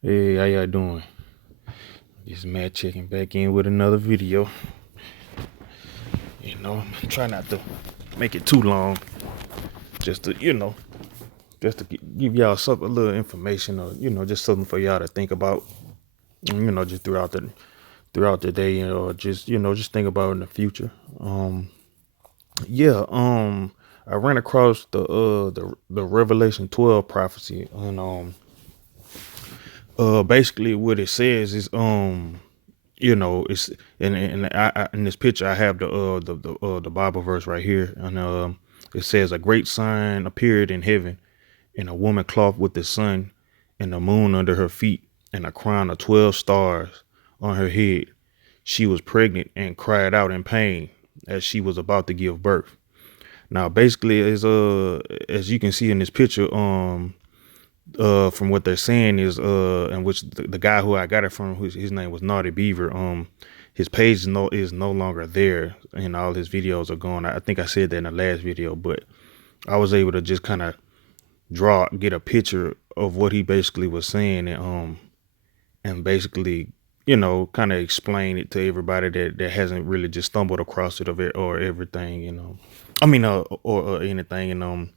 Hey, how y'all doing? This Matt checking back in with another video. Try not to make it too long, just to give y'all a little information, or just something for y'all to think about. Just throughout the day, or just think about in the future. Yeah. I ran across the Revelation 12 prophecy, and basically what it says is it's in this picture I have the Bible verse right here, and it says a great sign appeared in heaven, and a woman clothed with the sun and the moon under her feet, and a crown of 12 stars on her head. She was pregnant and cried out in pain as she was about to give birth. Now, basically, as you can see in this picture, from what they're saying is and which the guy who I got it from, his name was Naughty Beaver. His page is no longer there, and all his videos are gone. I think I said that in the last video, but I was able to just kind of get a picture of what he basically was saying, and basically, kind of explain it to everybody that hasn't really just stumbled across it, or everything, I mean, or anything, and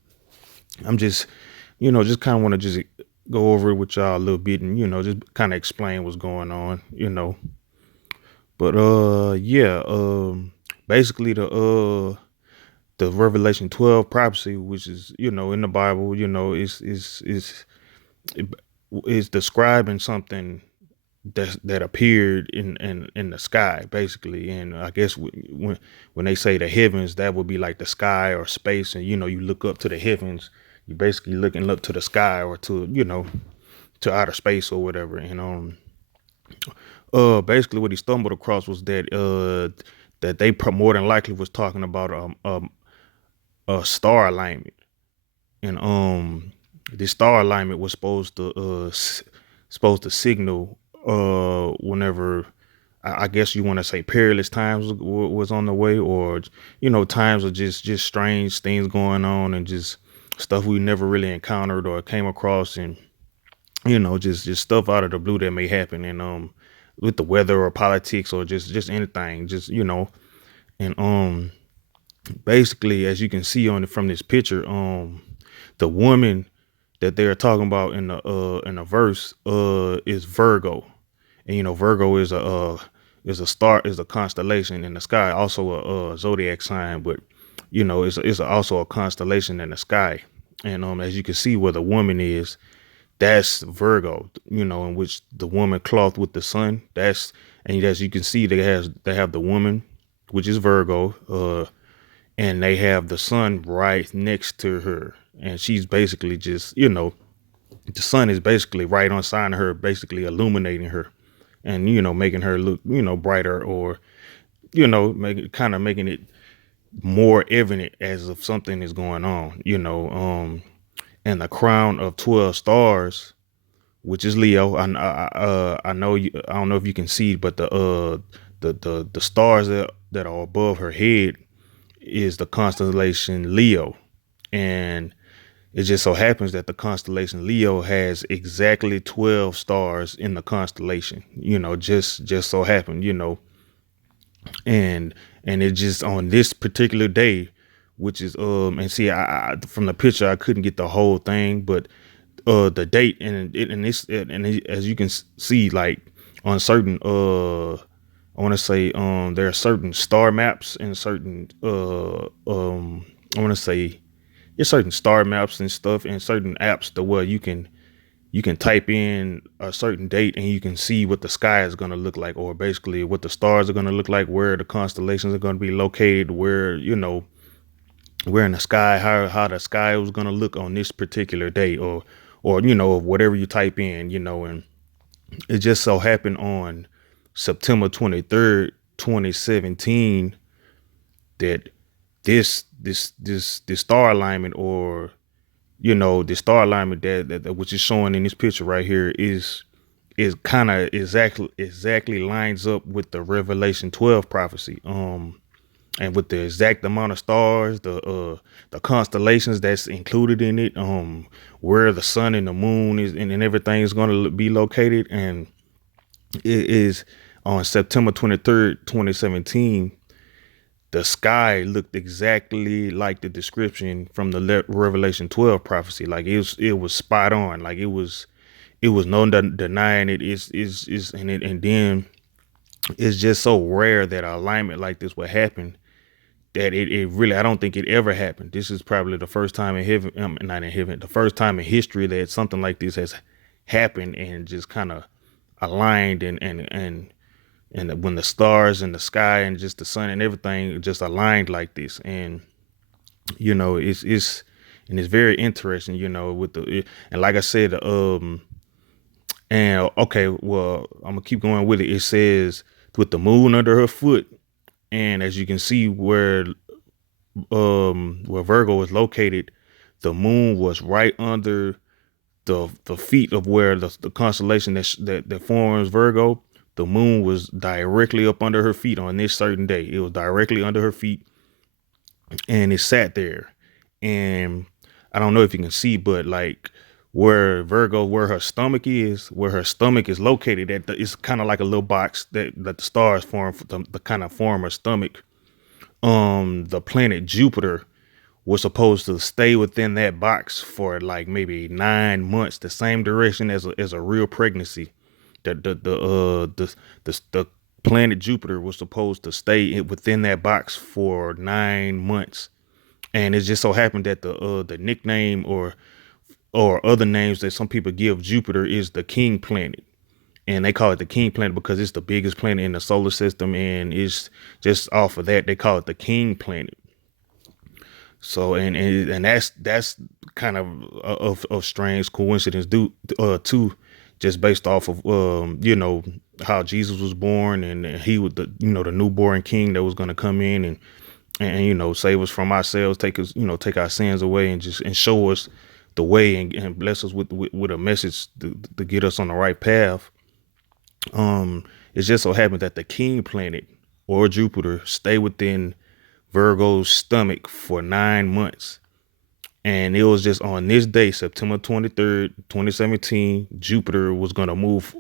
I'm just, just kind of want to just go over it with y'all a little bit, and just kind of explain what's going on, But yeah, basically the Revelation 12 prophecy, which is in the Bible, is describing something that appeared in the sky, basically. And I guess when they say the heavens, that would be like the sky or space, and you look up to the heavens, you basically looking up to the sky, or to outer space or whatever. And basically what he stumbled across was that they more than likely was talking about a star alignment. And this star alignment was supposed to signal whenever, I guess you want to say, perilous times was on the way, or times of just strange things going on, and just stuff we never really encountered or came across, and just stuff out of the blue that may happen, and with the weather or politics, or just anything, just and basically, as you can see from this picture, the woman that they're talking about in the verse is Virgo. And Virgo is a star, is a constellation in the sky, also a zodiac sign, but it's also a constellation in the sky. And as you can see where the woman is, that's Virgo, in which the woman clothed with the sun. And as you can see, they have the woman, which is Virgo, and they have the sun right next to her, and she's basically just, the sun is basically right on side of her, basically illuminating her, and making her look, brighter, or making it more evident as if something is going on, and the crown of 12 stars, which is Leo. I know you. I don't know if you can see, but the stars that are above her head is the constellation Leo, and it just so happens that the constellation Leo has exactly 12 stars in the constellation. Just so happened. And it just on this particular day, which is and see, from the picture I couldn't get the whole thing, but the date, as you can see, like on certain I want to say there are certain star maps and certain I want to say, there's certain star maps and stuff and certain apps to where you can type in a certain date, and you can see what the sky is going to look like, or basically what the stars are going to look like, where the constellations are going to be located, where where in the sky, how the sky was going to look on this particular day, or whatever you type in, and it just so happened on September 23rd, 2017, that this star alignment, or the star alignment that which is showing in this picture right here, is kind of exactly lines up with the Revelation 12 prophecy. and with the exact amount of stars, the constellations that's included in it, where the sun and the moon is and everything is going to be located, and it is on September 23rd, 2017. The sky looked exactly like the description from the Revelation 12 prophecy. Like it was spot on. Like it was no denying it. Is and then it's just so rare that an alignment like this would happen, that it really, I don't think it ever happened. This is probably the first time in heaven, not in heaven, the first time in history that something like this has happened and just kind of aligned, and when the stars and the sky and just the sun and everything just aligned like this. And it's very interesting, with and like I said, and okay, well, I'm gonna keep going with it. It says with the moon under her foot, and as you can see where Virgo is located, the moon was right under the feet of where the constellation that forms Virgo. The moon was directly up under her feet on this certain day. It was directly under her feet, and it sat there. And I don't know if you can see, but like where her stomach is located at, it's kind of like a little box that the stars form, the kind of form her stomach. The planet Jupiter was supposed to stay within that box for like maybe 9 months, the same duration as a real pregnancy. The planet Jupiter was supposed to stay within that box for 9 months, and it just so happened that the nickname or other names that some people give Jupiter is the king planet. And they call it the king planet because it's the biggest planet in the solar system, and it's just off of that they call it the king planet. So and that's kind of strange coincidence due too, just based off of how Jesus was born, and he was the newborn king that was going to come in and save us from ourselves, take our sins away, and show us the way, and bless us with a message to get us on the right path. It just so happened that the king planet, or Jupiter, stay within Virgo's stomach for 9 months. And it was just on this day, September 23rd, 2017, Jupiter was going to move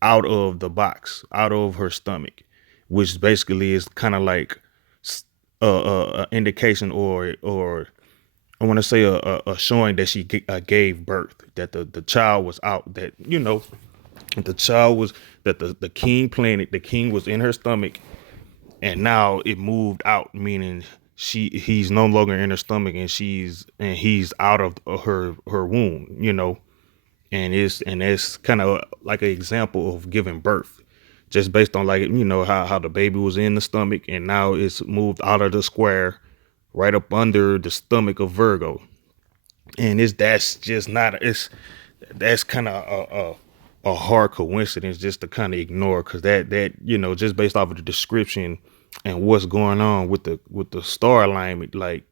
out of the box, out of her stomach, which basically is kind of like a indication, or I want to say a showing that she gave birth, that the child was out, that, the child was, that the king planet, the king was in her stomach, and now it moved out, meaning he's no longer in her stomach, and he's out of her womb, and it's kind of like an example of giving birth, just based on, like, how the baby was in the stomach, and now it's moved out of the square right up under the stomach of Virgo. And that's just not, that's kind of a hard coincidence just to kind of ignore, because that just based off of the description and what's going on with the star alignment, like,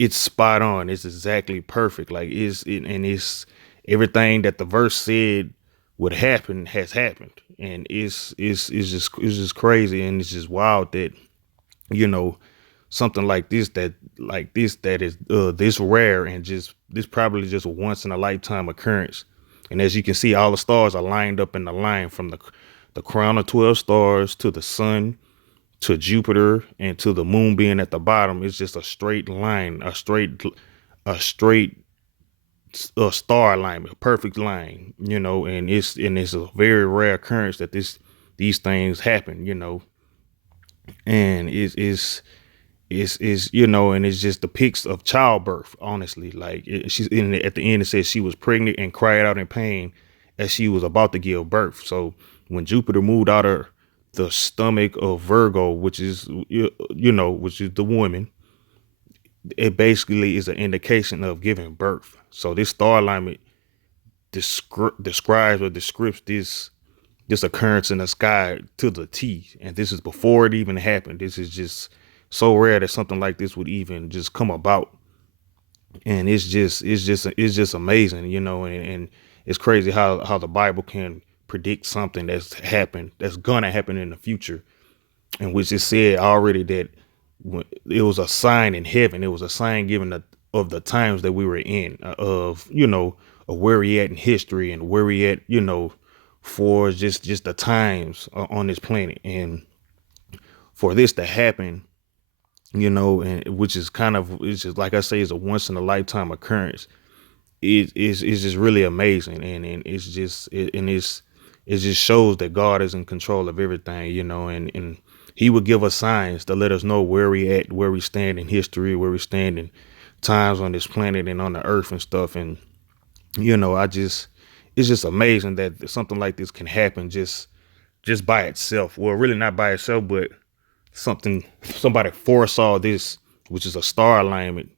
it's spot on. It's exactly perfect. Like, it's everything that the verse said would happen has happened, and it's just crazy, and it's just wild that you know something like this that is this rare, and just this probably just a once in a lifetime occurrence. And as you can see, all the stars are lined up in the line, from the crown of 12 stars to the sun to Jupiter and to the moon being at the bottom. It's just a straight line, a straight star alignment, a perfect line, and it's a very rare occurrence that these things happen, and and it's just the pics of childbirth. Honestly, like, at the end, it says she was pregnant and cried out in pain as she was about to give birth. So when Jupiter moved out of the stomach of Virgo, which is the woman, it basically is an indication of giving birth. So this star alignment describes or descripts this occurrence in the sky to the T. And this is before it even happened. This is just so rare that something like this would even just come about. And it's just amazing, and it's crazy how the Bible can predict something that's gonna happen in the future, and which is said already that it was a sign in heaven. It was a sign given of the times that we were in, of of where we at in history and where we at, for just the times on this planet, and for this to happen, and which is kind of, it's just like I say, is a once in a lifetime occurrence. It's just really amazing, and it's just it just shows that God is in control of everything, and He would give us signs to let us know where we at, where we stand in history, where we stand in times on this planet and on the earth and stuff. And I just it's just amazing that something like this can happen just by itself. Well, really not by itself, but somebody foresaw this, which is a star alignment,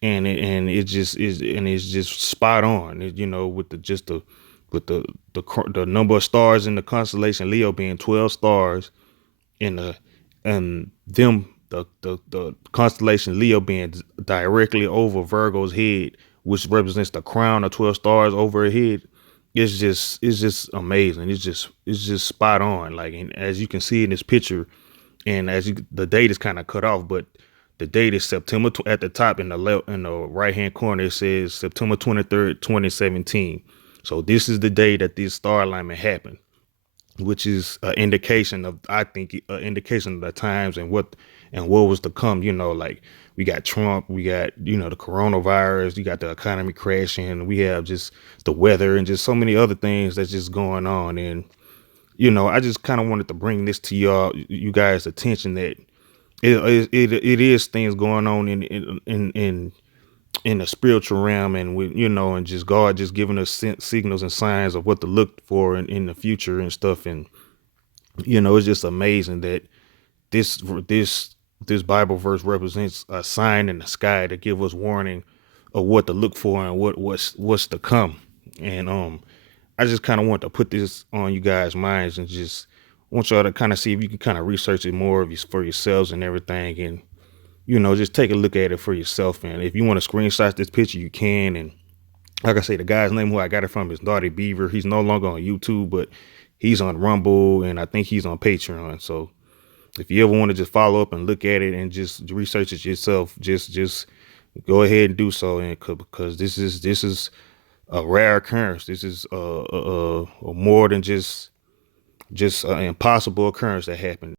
and it just is, and it's just spot on. With the number of stars in the constellation Leo being 12 stars, and the constellation Leo being directly over Virgo's head, which represents the crown of 12 stars over her head. It's just amazing. It's just spot on. Like, and as you can see in this picture, and the date is kind of cut off, but the date is at the top in the left, in the right hand corner. It says September 23rd, 2017. So this is the day that this star alignment happened, which is an indication of, I think, an indication of the times and what was to come. Like, we got Trump, we got the coronavirus, you got the economy crashing, we have just the weather and just so many other things that's just going on. And I just kind of wanted to bring this to you guys' attention, that it is things going on in the spiritual realm, and with and just God just giving us signals and signs of what to look for in the future and stuff. And it's just amazing that this this this Bible verse represents a sign in the sky to give us warning of what to look for and what's to come. And I just kind of want to put this on you guys' minds, and just want y'all to kind of see if you can kind of research it more for yourselves and everything, and just take a look at it for yourself. And if you want to screenshot this picture, you can. And like I say, the guy's name who I got it from is Naughty Beaver. He's no longer on YouTube, but he's on Rumble, and I think he's on Patreon. So if you ever want to just follow up and look at it and just research it yourself, just go ahead and do so. And because this is a rare occurrence. This is a more than just an impossible occurrence that happened.